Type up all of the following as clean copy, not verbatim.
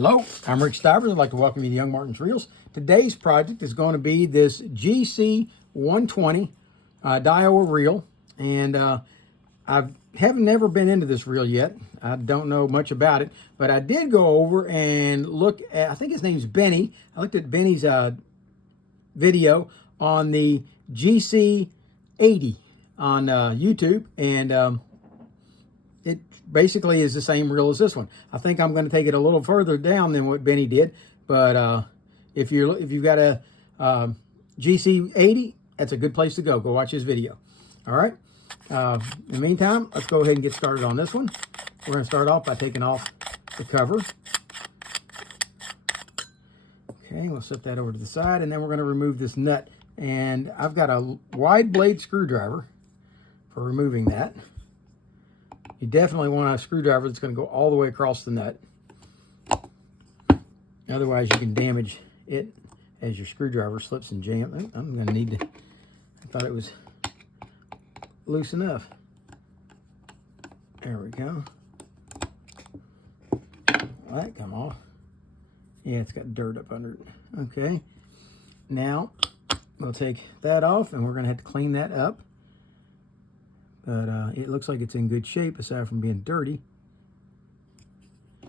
Hello, I'm Rick Stivers. I'd like to welcome you to Young Martin's Reels. Today's project is going to be this GC120 Daiwa reel, and I haven't never been into this reel yet. I don't know much about it, but I did go over and look at, I think his name's Benny. I looked at Benny's video on the GC80 on YouTube, and it basically is the same reel as this one. I think I'm going to take it a little further down than what Benny did, but if you've got a GC80, that's a good place to go. Go watch his video. All right. In the meantime, let's go ahead and get started on this one. We're going to start off by taking off the cover. Okay, we'll set that over to the side, and then we're going to remove this nut. And I've got a wide blade screwdriver for removing that. You definitely want a screwdriver that's going to go all the way across the nut. Otherwise, you can damage it as your screwdriver slips and jams. I'm going to need to, I thought it was loose enough. There we go. Let that come off. Yeah, it's got dirt up under it. Okay. Now, we'll take that off, and we're going to have to clean that up. But it looks like it's in good shape aside from being dirty.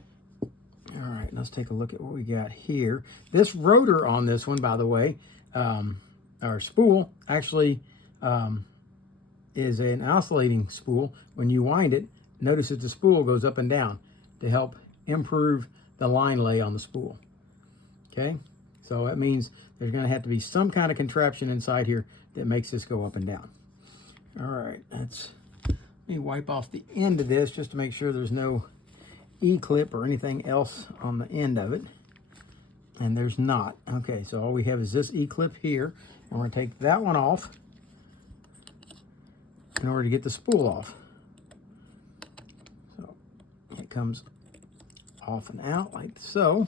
All right, let's take a look at what we got here. This rotor on this one, by the way, our spool, actually is an oscillating spool. When you wind it, notice that the spool goes up and down to help improve the line lay on the spool. Okay, so that means there's going to have to be some kind of contraption inside here that makes this go up and down. All right, let me wipe off the end of this just to make sure there's no E-clip or anything else on the end of it. And there's not. Okay, so all we have is this E-clip here. And we're going to take that one off in order to get the spool off. So it comes off and out like so.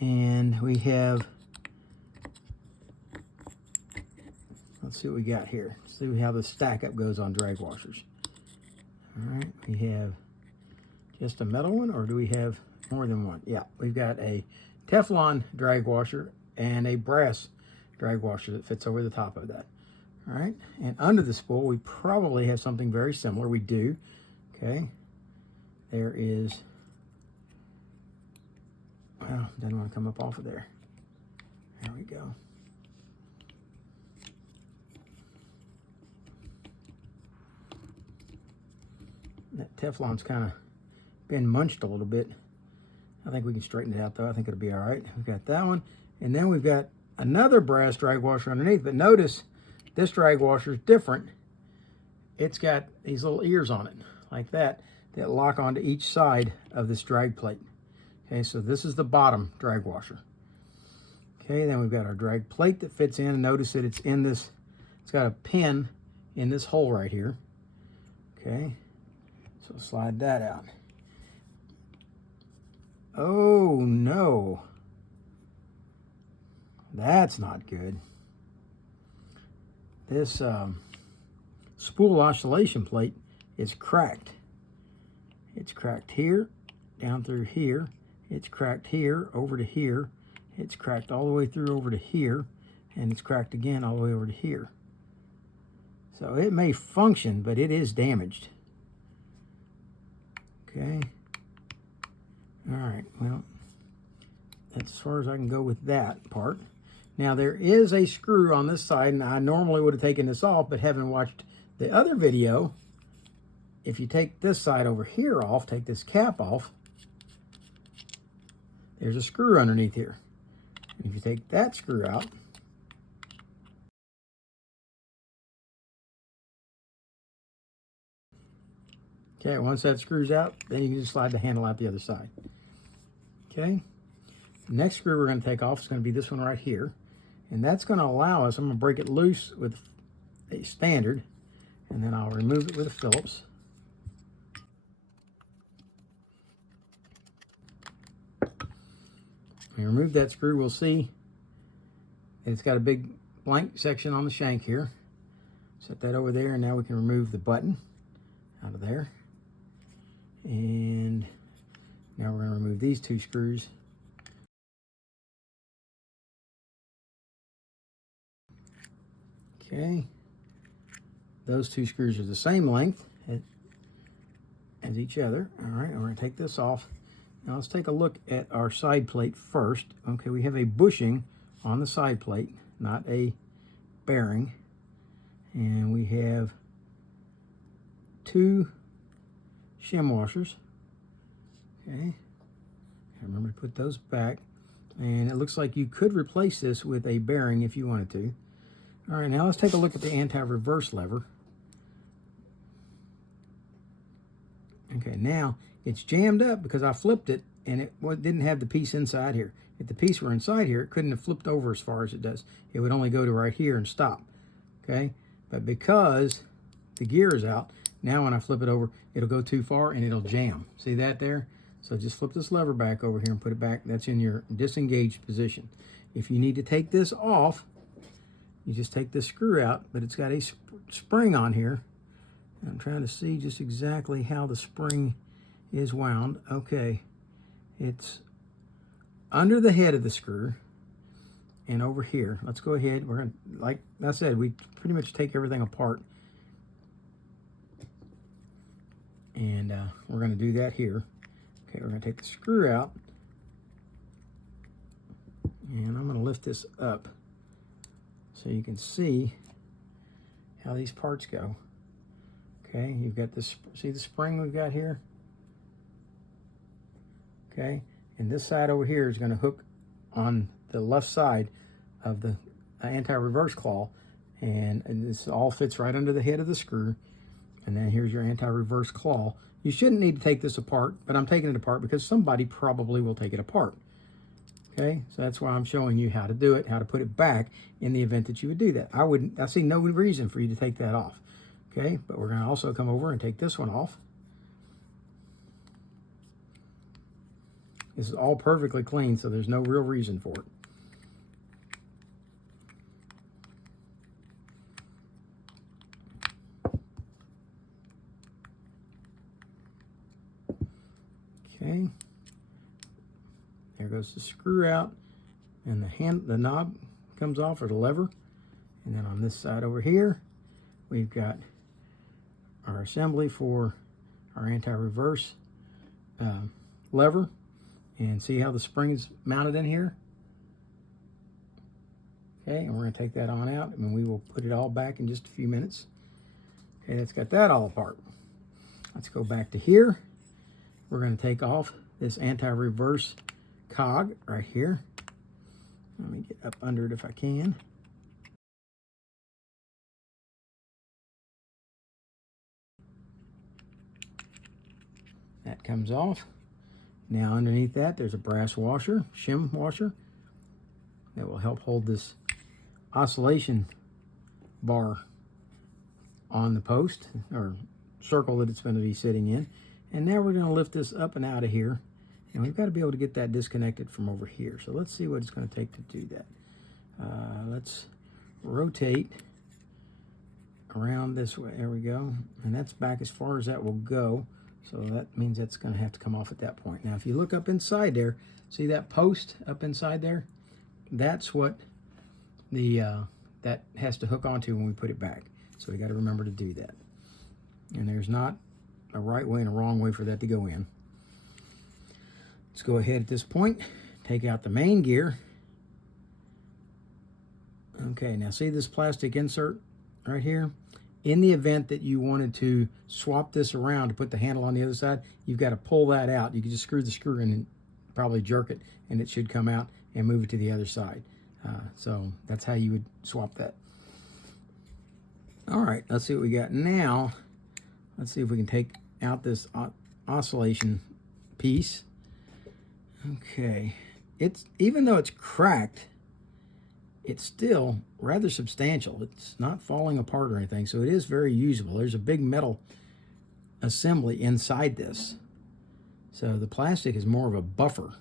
And we have, let's see what we got here. See how the stack up goes on drag washers. All right, we have just a metal one, or do we have more than one? Yeah, we've got a Teflon drag washer and a brass drag washer that fits over the top of that. All right, and under the spool, we probably have something very similar. We do. Okay, there is, well, doesn't want to come up off of there. There we go. That Teflon's kind of been munched a little bit. I think we can straighten it out though. I think it'll be all right. We've got that one. And then we've got another brass drag washer underneath. But notice this drag washer is different. It's got these little ears on it like that lock onto each side of this drag plate. Okay, so this is the bottom drag washer. Okay, then we've got our drag plate that fits in. And notice that it's in this, it's got a pin in this hole right here. Okay. So slide that out. Oh no, that's not good. This spool oscillation plate is cracked. It's cracked here, down through here. It's cracked here, over to here. It's cracked all the way through over to here, and it's cracked again all the way over to here. So it may function, but it is damaged. Okay. All right. Well, that's as far as I can go with that part. Now, there is a screw on this side, and I normally would have taken this off, but having watched the other video, if you take this side over here off, take this cap off, there's a screw underneath here. And if you take that screw out, okay, once that screws out, then you can just slide the handle out the other side. Okay, the next screw we're going to take off is going to be this one right here. And that's going to allow us, I'm going to break it loose with a standard, and then I'll remove it with a Phillips. When we remove that screw, we'll see it's got a big blank section on the shank here. Set that over there, and now we can remove the button out of there. And Now we're going to remove these 2 screws. Okay. Those 2 screws are the same length as each other. All right, we're going to take this off. Now let's take a look at our side plate first. Okay, we have a bushing on the side plate, not a bearing. And we have 2 shim washers. Okay, remember to put those back. And it looks like you could replace this with a bearing if you wanted to. All right, now let's take a look at the anti-reverse lever. Okay, now it's jammed up because I flipped it and it didn't have the piece inside here. If the piece were inside here, it couldn't have flipped over as far as it does. It would only go to right here and stop. Okay, but because the gear is out, now when I flip it over, it'll go too far and it'll jam. See that there? So just flip this lever back over here and put it back. That's in your disengaged position. If you need to take this off, you just take this screw out, but it's got a spring on here. I'm trying to see just exactly how the spring is wound. Okay, it's under the head of the screw and over here. Let's go ahead. We're going to, like I said, we pretty much take everything apart. And we're going to do that here. Okay, we're going to take the screw out. And I'm going to lift this up so you can see how these parts go. Okay, you've got this, see the spring we've got here? Okay, and this side over here is going to hook on the left side of the anti-reverse claw, and this all fits right under the head of the screw. And then here's your anti-reverse claw. You shouldn't need to take this apart, but I'm taking it apart because somebody probably will take it apart. Okay, so that's why I'm showing you how to do it, how to put it back in the event that you would do that. I see no reason for you to take that off. Okay, but we're going to also come over and take this one off. This is all perfectly clean, so there's no real reason for it. Okay, there goes the screw out, and the knob comes off, or the lever. And then on this side over here, we've got our assembly for our anti-reverse lever. And see how the spring is mounted in here? Okay, and we're going to take that on out, and we will put it all back in just a few minutes. Okay, that's got that all apart. Let's go back to here. We're going to take off this anti-reverse cog right here. Let me get up under it if I can. That comes off. Now underneath that, there's a brass washer, shim washer, that will help hold this oscillation bar on the post or circle that it's going to be sitting in. And now we're going to lift this up and out of here, and we've got to be able to get that disconnected from over here. So let's see what it's going to take to do that. Let's rotate around this way. There we go. And that's back as far as that will go. So that means that's going to have to come off at that point. Now, if you look up inside there, see that post up inside there? That's what that has to hook onto when we put it back. So we got to remember to do that. And there's not a right way and a wrong way for that to go in. Let's go ahead at this point, take out the main gear. Okay, now see this plastic insert right here? In the event that you wanted to swap this around to put the handle on the other side, you've got to pull that out. You can just screw the screw in and probably jerk it, and it should come out and move it to the other side. So that's how you would swap that. All right, let's see what we got now. Let's see if we can take out this oscillation piece. Okay, even though it's cracked, it's still rather substantial. It's not falling apart or anything, so it is very usable. There's a big metal assembly inside this. So the plastic is more of a buffer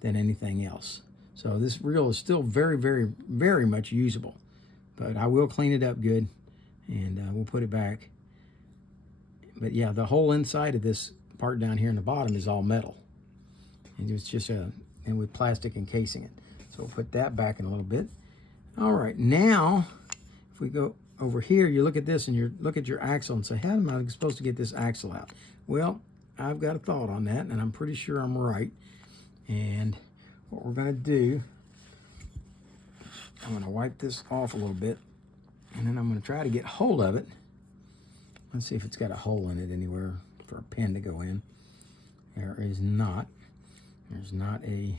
than anything else. So this reel is still very, very, very much usable. But I will clean it up good, and we'll put it back. But yeah, the whole inside of this part down here in the bottom is all metal. And it's just and with plastic encasing it. So we'll put that back in a little bit. All right, now if we go over here, you look at this and you look at your axle and say, how am I supposed to get this axle out? Well, I've got a thought on that, and I'm pretty sure I'm right. And what we're gonna do, I'm gonna wipe this off a little bit, and then I'm gonna try to get hold of it. Let's see if it's got a hole in it anywhere for a pin to go in. There is not. There's not a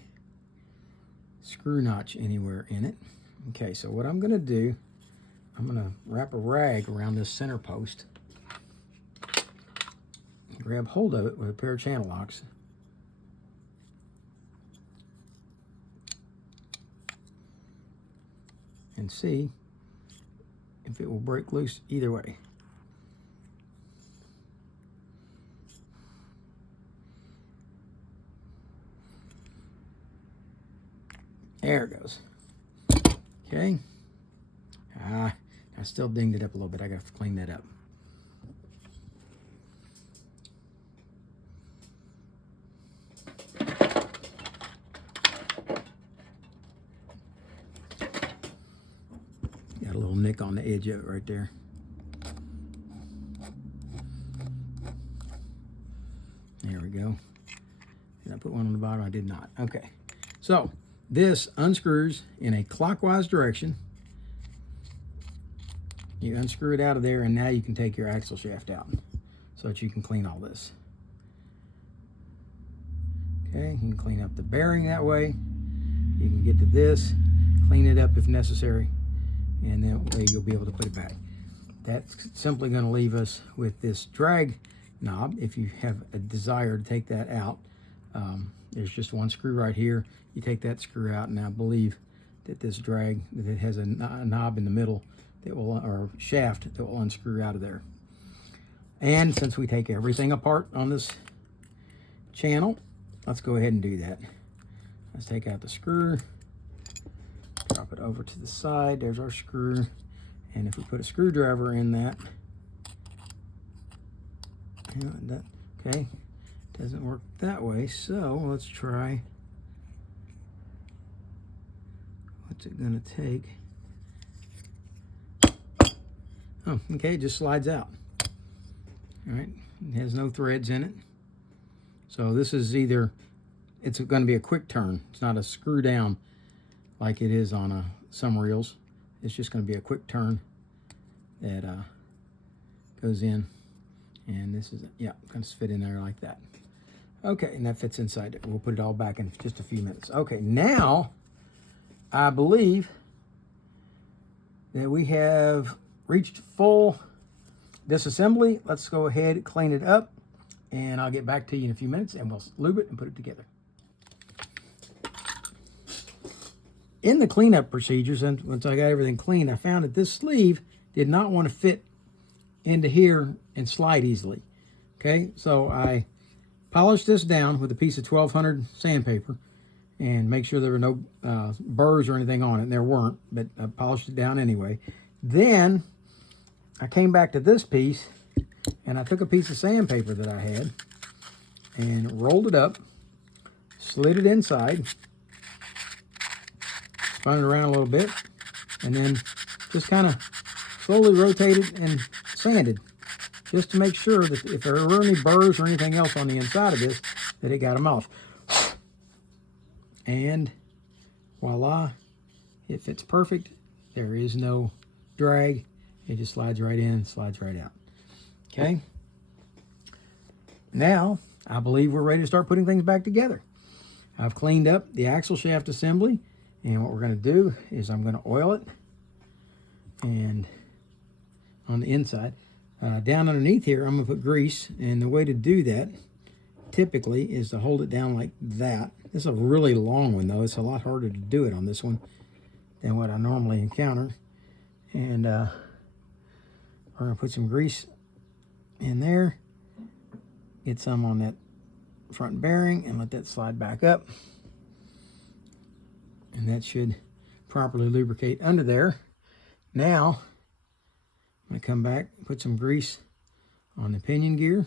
screw notch anywhere in it. Okay, so what I'm gonna do, I'm gonna wrap a rag around this center post, grab hold of it with a pair of channel locks, and see if it will break loose either way. There it goes. Okay. I still dinged it up a little bit. I got to clean that up. Got a little nick on the edge of it right there. There we go. Did I put one on the bottom? I did not. Okay. So this unscrews in a clockwise direction. You unscrew it out of there, and now you can take your axle shaft out so that you can clean all this. Okay, you can clean up the bearing that way. You can get to this, clean it up if necessary, and then that way you'll be able to put it back. That's simply going to leave us with this drag knob. If you have a desire to take that out, there's just one screw right here. You take that screw out, and I believe that this drag, that it has a knob in the middle that will, or shaft that will unscrew out of there. And since we take everything apart on this channel, let's go ahead and do that. Let's take out the screw, drop it over to the side. There's our screw. And if we put a screwdriver in that, okay, doesn't work that way. So let's try, what's it gonna take? Oh, okay, it just slides out. All right, it has no threads in it. So this is either, it's going to be a quick turn. It's not a screw down like it is on some reels. It's just going to be a quick turn that goes in. And this is, yeah, going to fit in there like that. Okay, and that fits inside it. We'll put it all back in just a few minutes. Okay, now I believe that we have reached full disassembly. Let's go ahead and clean it up, and I'll get back to you in a few minutes, and we'll lube it and put it together. In the cleanup procedures, and once I got everything cleaned, I found that this sleeve did not want to fit into here and slide easily. Okay, so I polished this down with a piece of 1200 sandpaper and make sure there were no burrs or anything on it, and there weren't, but I polished it down anyway. Then I came back to this piece, and I took a piece of sandpaper that I had and rolled it up, slid it inside, spun it around a little bit, and then just kind of slowly rotated and sanded, just to make sure that if there were any burrs or anything else on the inside of this, that it got them off. And voila, it fits perfect. There is no drag. It just slides right in, slides right out. Okay. Now, I believe we're ready to start putting things back together. I've cleaned up the axle shaft assembly, and what we're going to do is I'm going to oil it, and on the inside, down underneath here, I'm going to put grease, and the way to do that typically is to hold it down like that. This is a really long one, though. It's a lot harder to do it on this one than what I normally encounter. And we're going to put some grease in there, get some on that front bearing, and let that slide back up. And that should properly lubricate under there. Now, I'm going to come back, put some grease on the pinion gear.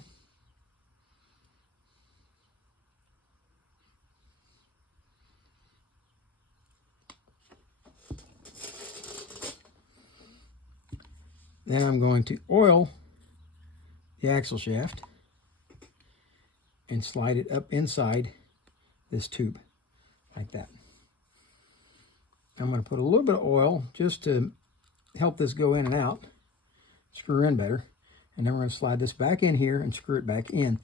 Then I'm going to oil the axle shaft and slide it up inside this tube like that. I'm going to put a little bit of oil just to help this go in and out, screw in better, and then we're going to slide this back in here and screw it back in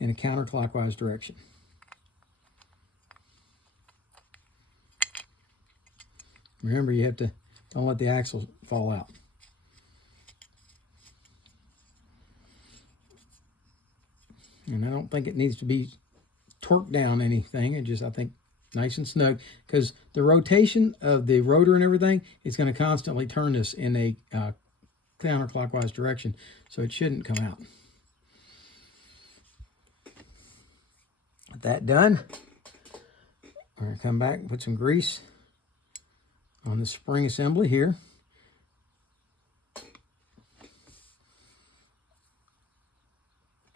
a counterclockwise direction. Remember, you have to, don't let the axle fall out. And I don't think it needs to be torqued down anything. It just, I think, nice and snug, because the rotation of the rotor and everything is going to constantly turn this in a counterclockwise direction, so it shouldn't come out. With that done, we're going to come back and put some grease on the spring assembly here.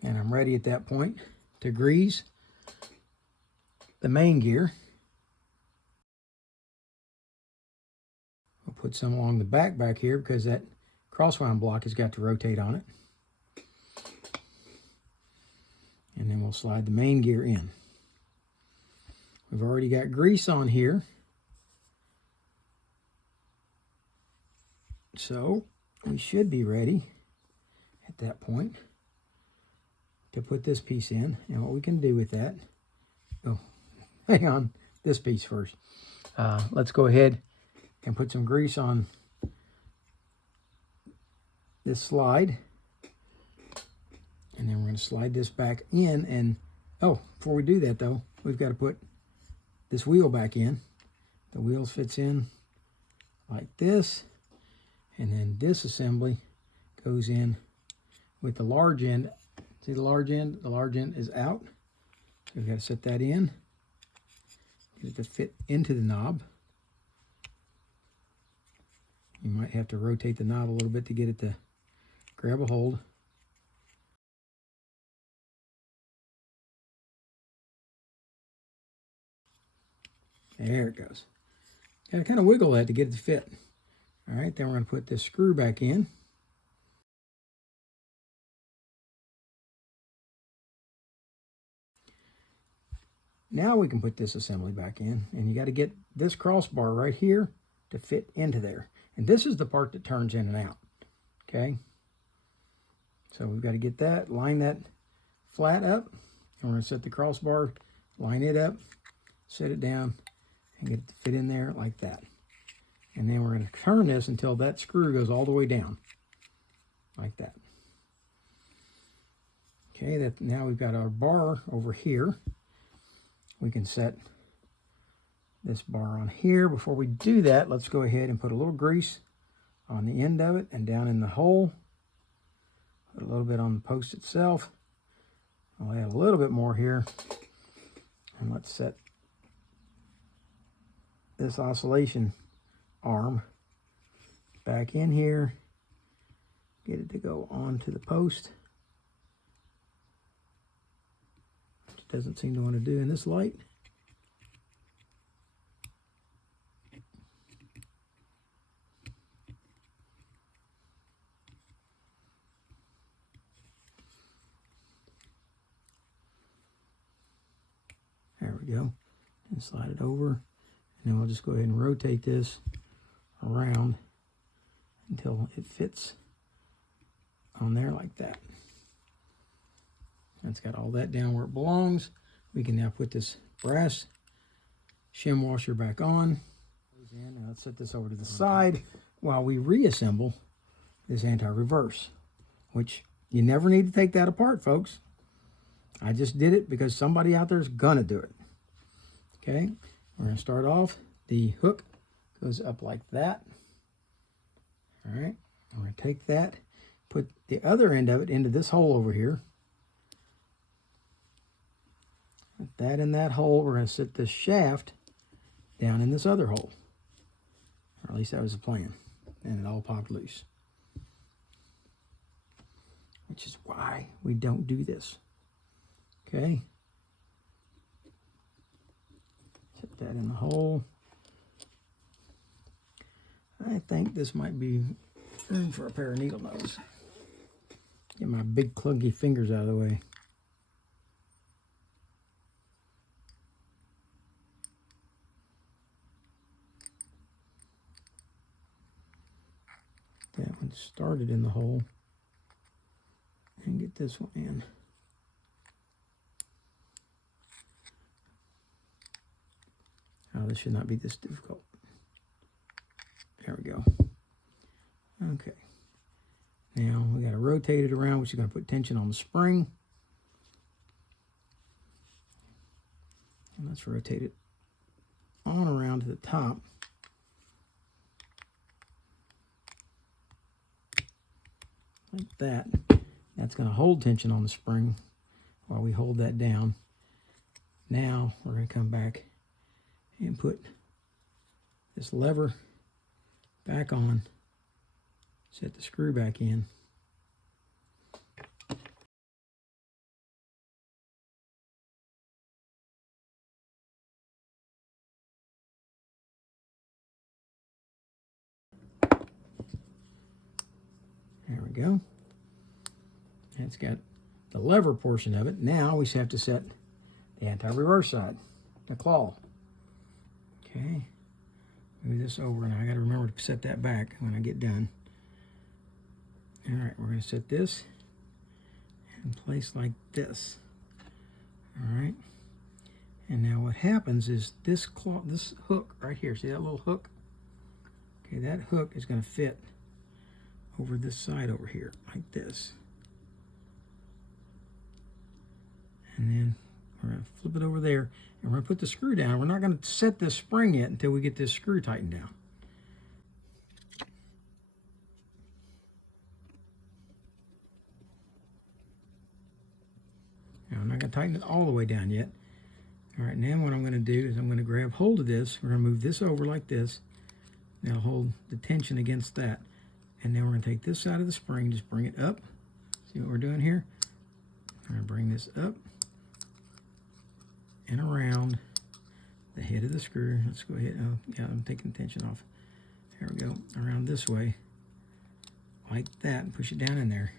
And I'm ready at that point to grease the main gear. We'll put some along the back here because that crosswind block has got to rotate on it. And then we'll slide the main gear in. We've already got grease on here. So we should be ready at that point to put this piece in. And what we can do with that, oh, hang on, this piece first. Let's go ahead and put some grease on this slide. And then we're going to slide this back in. And, oh, before we do that, though, we've got to put this wheel back in. The wheel fits in like this. And then this assembly goes in with the large end. See the large end? The large end is out. So we've got to set that in. Get it to fit into the knob. You might have to rotate the knob a little bit to get it to grab a hold. There it goes. Got to kind of wiggle that to get it to fit. All right, then we're going to put this screw back in. Now we can put this assembly back in, and you got to get this crossbar right here to fit into there. And this is the part that turns in and out, okay? So we've got to get that, line that flat up, and we're going to set the crossbar, line it up, set it down, and get it to fit in there like that. And then we're going to turn this until that screw goes all the way down, like that. Okay, that now we've got our bar over here. We can set this bar on here. Before we do that, let's go ahead and put a little grease on the end of it and down in the hole. Put a little bit on the post itself. I'll add a little bit more here. And let's set this oscillation arm back in here. Get it to go onto the post. Which it doesn't seem to want to do in this light. There we go. And slide it over. And then we'll just go ahead and rotate this around until it fits on there like that. That's got all that down where it belongs. We can now put this brass shim washer back on. Now let's set this over to the side while we reassemble this anti-reverse, which you never need to take that apart, folks. I just did it because somebody out there is gonna do it. Okay, we're gonna start off. The hook goes up like that. All right, we're gonna take that, put the other end of it into this hole over here. Put that in that hole. We're gonna sit this shaft down in this other hole. Or at least that was the plan. And it all popped loose. Which is why we don't do this. Okay. Set that in the hole. I think this might be room for a pair of needle nose. Get my big clunky fingers out of the way. That one started in the hole. And get this one in. Oh, this should not be this difficult. There we go. Okay. Now we got to rotate it around, which is going to put tension on the spring. And let's rotate it on around to the top. Like that. That's going to hold tension on the spring while we hold that down. Now we're going to come back and put this lever back on, set the screw back in. There we go. It's got the lever portion of it. Now we just have to set the anti-reverse side, the claw. Okay, move this over, and I got to remember to set that back when I get done. All right, we're going to set this in place like this. All right, and now what happens is this claw, this hook right here, see that little hook? Okay, that hook is going to fit over this side over here, like this. And then we're going to flip it over there, and we're going to put the screw down. We're not going to set this spring yet until we get this screw tightened down. Now, I'm not going to tighten it all the way down yet. All right, now what I'm going to do is I'm going to grab hold of this. We're going to move this over like this. That'll hold the tension against that. And then we're going to take this side of the spring, just bring it up. See what we're doing here? We're going to bring this up and around the head of the screw. Let's go ahead. Oh, yeah, I'm taking tension off. There we go. Around this way, like that, and push it down in there.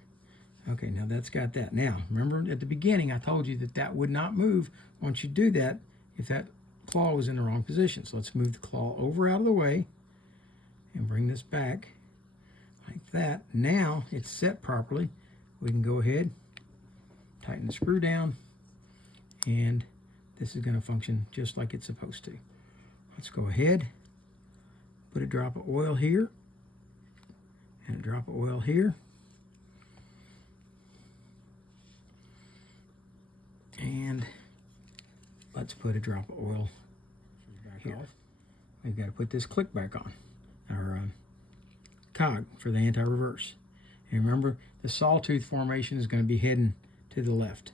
Okay, now that's got that. Now, remember at the beginning, I told you that that would not move once you do that if that claw was in the wrong position. So let's move the claw over out of the way and bring this back like that. Now it's set properly. We can go ahead, tighten the screw down, and this is going to function just like it's supposed to. Let's go ahead, put a drop of oil here, and a drop of oil here. And let's put a drop of oil here. We've got to put this click back on, our cog for the anti-reverse. And remember, the sawtooth formation is going to be heading to the left.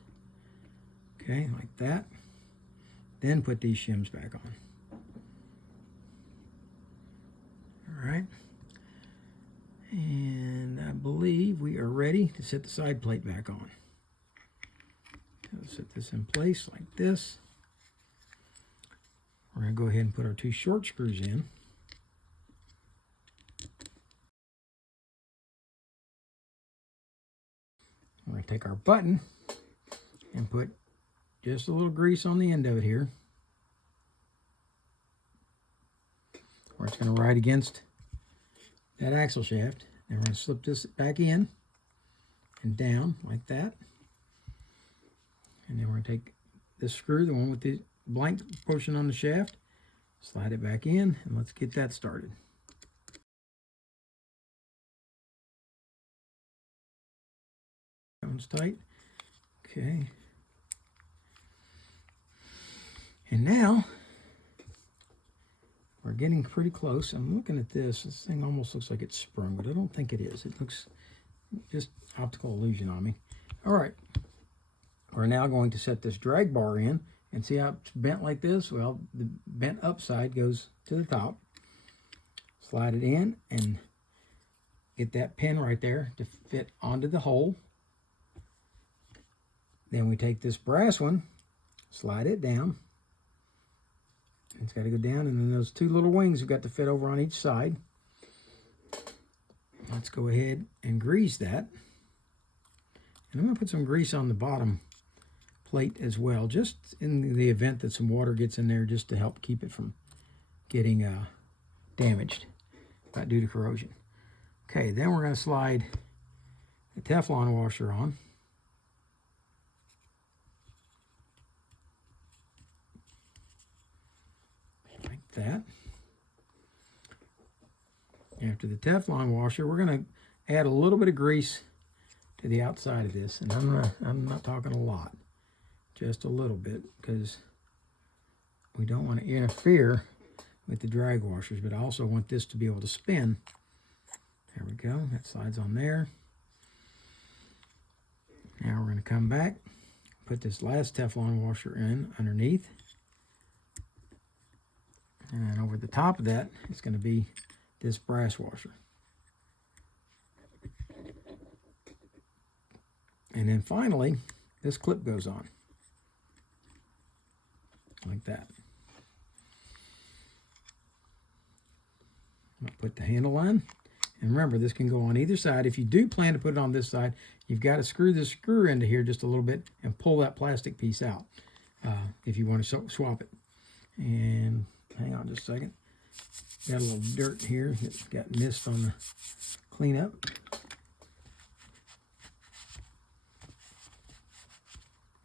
Okay, like that. Then put these shims back on. All right. And I believe we are ready to set the side plate back on. I'll set this in place like this. We're going to go ahead and put our two short screws in. We're going to take our button and put just a little grease on the end of it here, where it's going to ride against that axle shaft. And we're going to slip this back in and down like that. And then we're going to take this screw, the one with the blank portion on the shaft, slide it back in, and let's get that started. That one's tight. Okay. And now we're getting pretty close. I'm looking at this. This thing almost looks like it's sprung, but I don't think it is. It looks just optical illusion on me. All right. We're now going to set this drag bar in, and see how it's bent like this? Well, the bent up side goes to the top. Slide it in and get that pin right there to fit onto the hole. Then we take this brass one, slide it down. It's got to go down, and then those two little wings have got to fit over on each side. let's go ahead and grease that. And I'm going to put some grease on the bottom plate as well, just in the event that some water gets in there, just to help keep it from getting damaged due to corrosion. Okay, then we're going to slide the Teflon washer on. Like that. After the Teflon washer, we're going to add a little bit of grease to the outside of this, and I'm not talking a lot, just a little bit, because we don't want to interfere with the drag washers, but I also want this to be able to spin. There we go, that slides on there. Now we're going to come back, put this last Teflon washer in underneath, and over the top of that it's going to be this brass washer. And then finally, this clip goes on, like that. I'll put the handle on. And remember, this can go on either side. If you do plan to put it on this side, you've got to screw this screw into here just a little bit and pull that plastic piece out if you want to swap it. And hang on just a second. Got a little dirt here. It's got mist on the cleanup.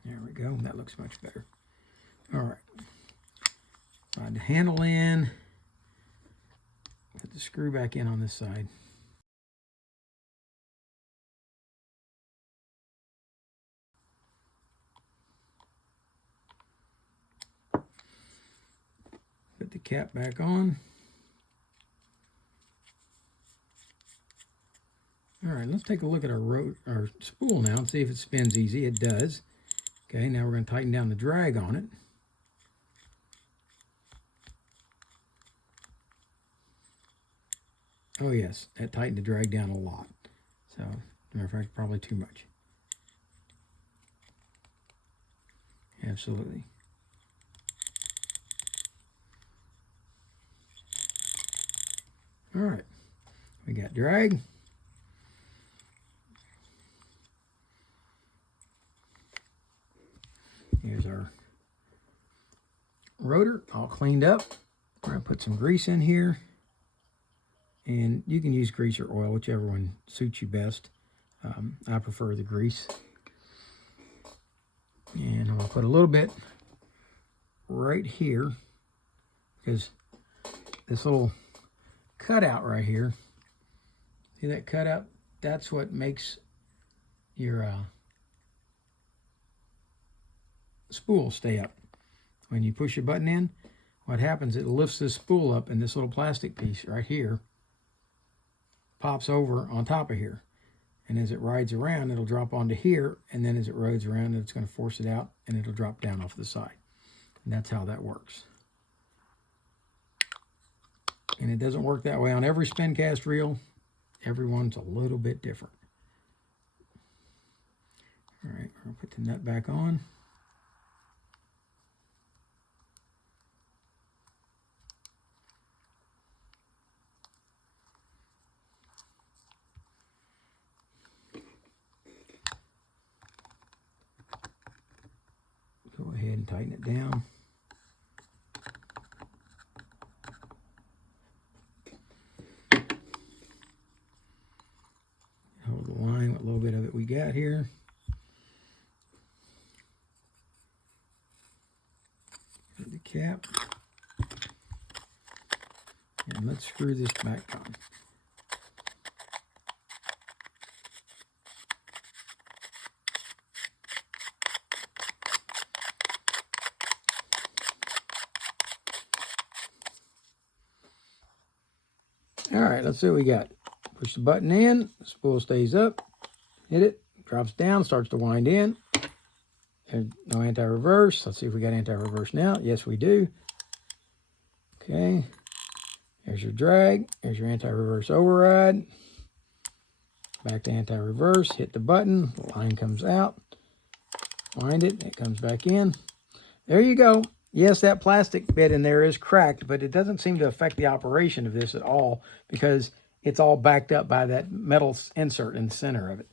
There we go. That looks much better. All right. Slide the handle in. Put the screw back in on this side. Put the cap back on. All right, let's take a look at our spool now and see if it spins easy. It does. Okay, now we're going to tighten down the drag on it. Oh yes, that tightened the drag down a lot. So, as a matter of fact, probably too much. Absolutely. All right, we got drag. Here's our rotor all cleaned up. We're going to put some grease in here. And you can use grease or oil, whichever one suits you best. I prefer the grease. And I'm going to put a little bit right here, because this little cutout right here, see that cutout? That's what makes your spool stay up. When you push your button in, what happens, it lifts this spool up, and this little plastic piece right here pops over on top of here. And as it rides around, it'll drop onto here, and then as it rides around, it's going to force it out, and it'll drop down off the side. And that's how that works. And it doesn't work that way on every spincast reel. Everyone's a little bit different. All right, we're going to put the nut back on. Go ahead and tighten it down. Hold the line with a little bit of it we got here. Put the cap. And let's screw this back on. All right, let's see what we got. Push the button in, the spool stays up, hit it, drops down, starts to wind in. There's no anti-reverse. Let's see if we got anti-reverse now. Yes, we do. Okay, there's your drag, there's your anti-reverse override. Back to anti-reverse, hit the button, the line comes out, wind it, it comes back in. There you go. Yes, that plastic bit in there is cracked, but it doesn't seem to affect the operation of this at all, because it's all backed up by that metal insert in the center of it.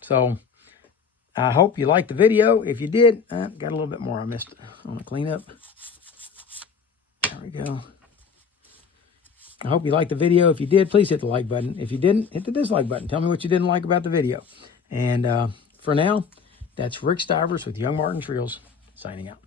So I hope you liked the video. If you did, got a little bit more I missed on the cleanup. There we go. I hope you liked the video. If you did, please hit the like button. If you didn't, hit the dislike button. Tell me what you didn't like about the video. And for now, that's Rick Stivers with Young Martin's Reels, signing out.